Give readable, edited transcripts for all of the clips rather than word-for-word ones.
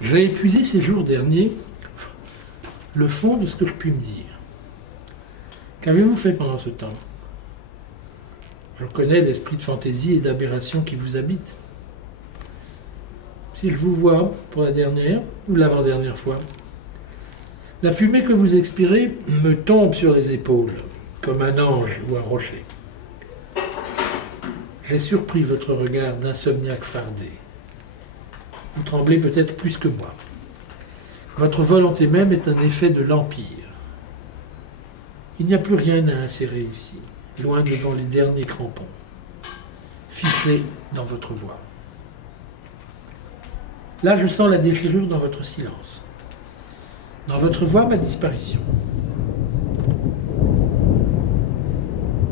J'ai épuisé ces jours derniers le fond de ce que je puis me dire. Qu'avez-vous fait pendant ce temps? Je connais l'esprit de fantaisie et d'aberration qui vous habite. Si je vous vois pour la dernière ou l'avant-dernière fois, la fumée que vous expirez me tombe sur les épaules, comme un ange ou un rocher. J'ai surpris votre regard d'insomniaque fardé. Vous tremblez peut-être plus que moi. Votre volonté même est un effet de l'Empire. Il n'y a plus rien à insérer ici, loin devant les derniers crampons, fichés dans votre voix. Là, je sens la déchirure dans votre silence. Dans votre voix, ma disparition.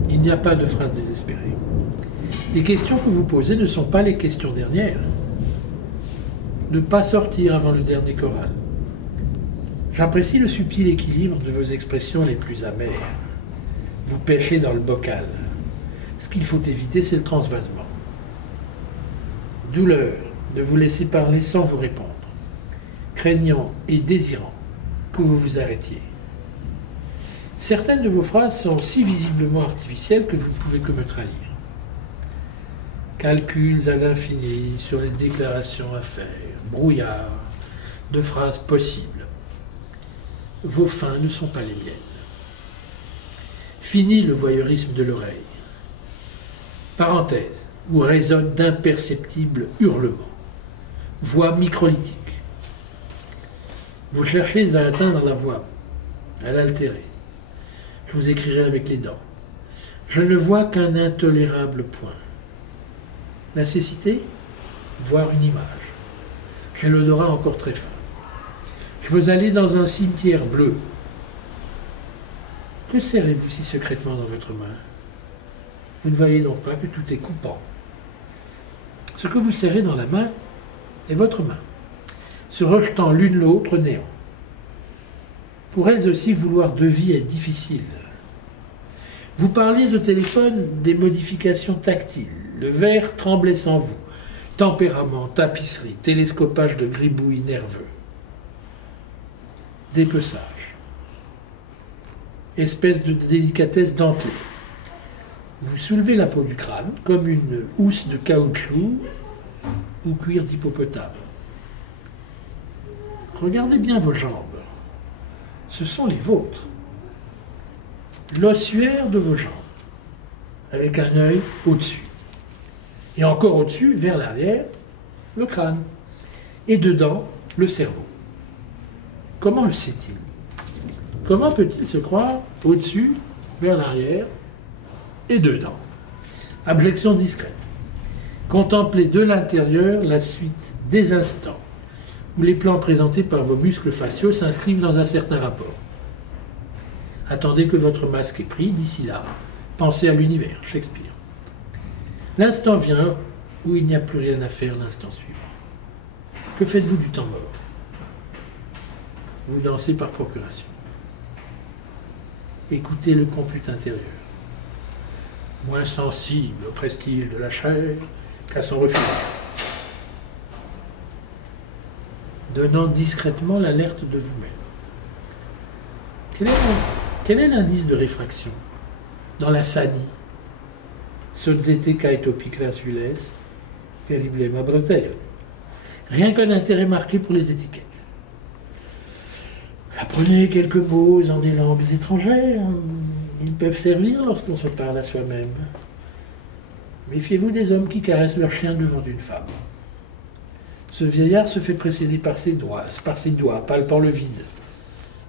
Il n'y a pas de phrase désespérée. Les questions que vous posez ne sont pas les questions dernières. Ne pas sortir avant le dernier choral. J'apprécie le subtil équilibre de vos expressions les plus amères. Vous pêchez dans le bocal. Ce qu'il faut éviter, c'est le transvasement. Douleur de vous laisser parler sans vous répondre, craignant et désirant que vous vous arrêtiez. Certaines de vos phrases sont si visiblement artificielles que vous ne pouvez que me trahir. Calculs à l'infini sur les déclarations à faire, brouillard de phrases possibles. Vos fins ne sont pas les miennes. Fini le voyeurisme de l'oreille. Parenthèse, où résonnent d'imperceptibles hurlements. Voix microlytique. Vous cherchez à atteindre la voix, à l'altérer. Je vous écrirai avec les dents. Je ne vois qu'un intolérable point. La cécité, voir une image. J'ai l'odorat encore très fin. Je veux aller dans un cimetière bleu. Que serrez-vous si secrètement dans votre main? Vous ne voyez donc pas que tout est coupant. Ce que vous serrez dans la main est votre main, se rejetant l'une l'autre néant. Pour elles aussi, vouloir deux vies est difficile. Vous parliez au téléphone des modifications tactiles. Le verre tremblait sans vous. Tempérament, tapisserie, télescopage de gribouillis nerveux. Dépeçage. Espèce de délicatesse dentelée. Vous soulevez la peau du crâne comme une housse de caoutchouc ou cuir d'hippopotame. Regardez bien vos jambes. Ce sont les vôtres. L'ossuaire de vos jambes, avec un œil au-dessus. Et encore au-dessus, vers l'arrière, le crâne. Et dedans, le cerveau. Comment le sait-il? Comment peut-il se croire au-dessus, vers l'arrière et dedans? Abjection discrète. Contemplez de l'intérieur la suite des instants où les plans présentés par vos muscles faciaux s'inscrivent dans un certain rapport. Attendez que votre masque est pris, d'ici là, pensez à l'univers, Shakespeare. L'instant vient où il n'y a plus rien à faire l'instant suivant. Que faites-vous du temps mort? Vous dansez par procuration. Écoutez le compute intérieur. Moins sensible au prestige de la chair qu'à son refus. Donnant discrètement l'alerte de vous-même. Quel est l'indice de réfraction dans la sanie? Sotzete caetopicras hules, periblema broteion. Rien qu'un intérêt marqué pour les étiquettes. Apprenez quelques mots en des langues étrangères. Ils peuvent servir lorsqu'on se parle à soi-même. Méfiez-vous des hommes qui caressent leur chien devant une femme. Ce vieillard se fait précéder par ses doigts, palpant le vide.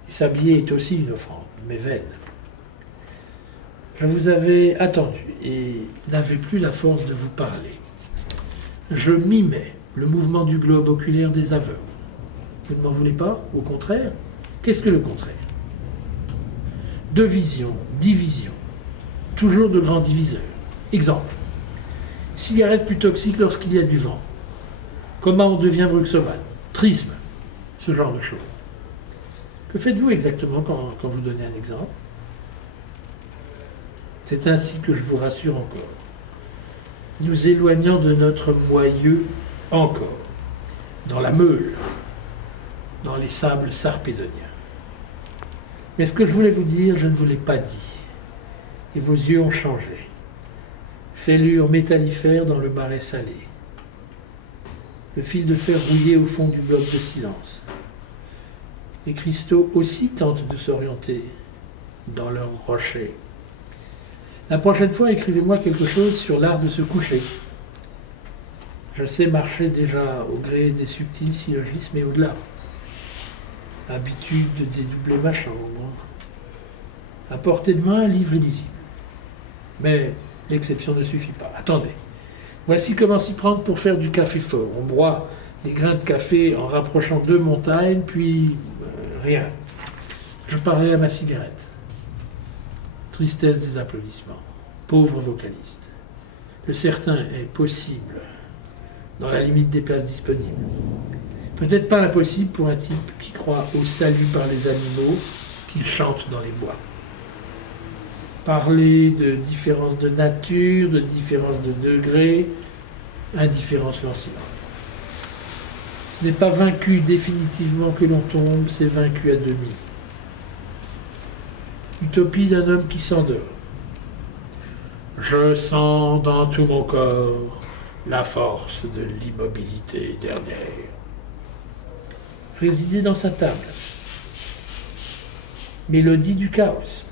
Et s'habiller est aussi une offrande, mais vaine. Je vous avais attendu et n'avais plus la force de vous parler. Je mimais le mouvement du globe oculaire des aveugles. Vous ne m'en voulez pas? Au contraire. Qu'est-ce que le contraire? Deux visions, division. Toujours de grands diviseurs. Exemple. Cigarette plus toxique lorsqu'il y a du vent. Comment on devient bruxomane? Trisme. Ce genre de choses. Que faites-vous exactement quand vous donnez un exemple? C'est ainsi que je vous rassure encore. Nous éloignant de notre moyeu encore, dans la meule, dans les sables sarpédoniens. Mais ce que je voulais vous dire, je ne vous l'ai pas dit. Et vos yeux ont changé. Fêlure métallifère dans le marais salé. Le fil de fer rouillé au fond du bloc de silence. Les cristaux aussi tentent de s'orienter dans leurs rochers. La prochaine fois, écrivez-moi quelque chose sur l'art de se coucher. Je sais marcher déjà au gré des subtils syllogismes et au-delà. Habitude de dédoubler ma chambre. À portée de main, un livre illisible. Mais l'exception ne suffit pas. Attendez. Voici comment s'y prendre pour faire du café fort. On broie des grains de café en rapprochant deux montagnes, puis rien. Je parlais à ma cigarette. Tristesse des applaudissements. Pauvre vocaliste. Le certain est possible, dans la limite des places disponibles. Peut-être pas impossible pour un type qui croit au salut par les animaux qu'il chante dans les bois. Parler de différence de nature, de différence de degré, indifférence lancinante. Ce n'est pas vaincu définitivement que l'on tombe, c'est vaincu à demi. Utopie d'un homme qui s'endort. Je sens dans tout mon corps la force de l'immobilité dernière. Résider dans sa table. Mélodie du chaos.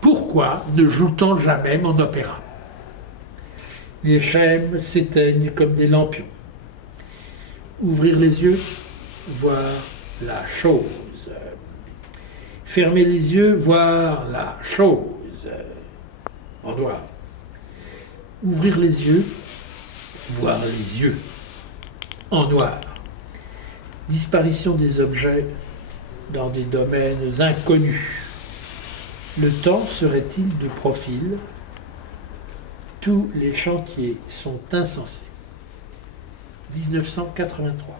Pourquoi ne joue-t-on jamais mon opéra? Les schèmes s'éteignent comme des lampions. Ouvrir les yeux, voir la chose. Fermer les yeux, voir la chose. En noir. Ouvrir les yeux, voir les yeux. En noir. Disparition des objets dans des domaines inconnus. Le temps serait-il de profil? Tous les chantiers sont insensés. 1983.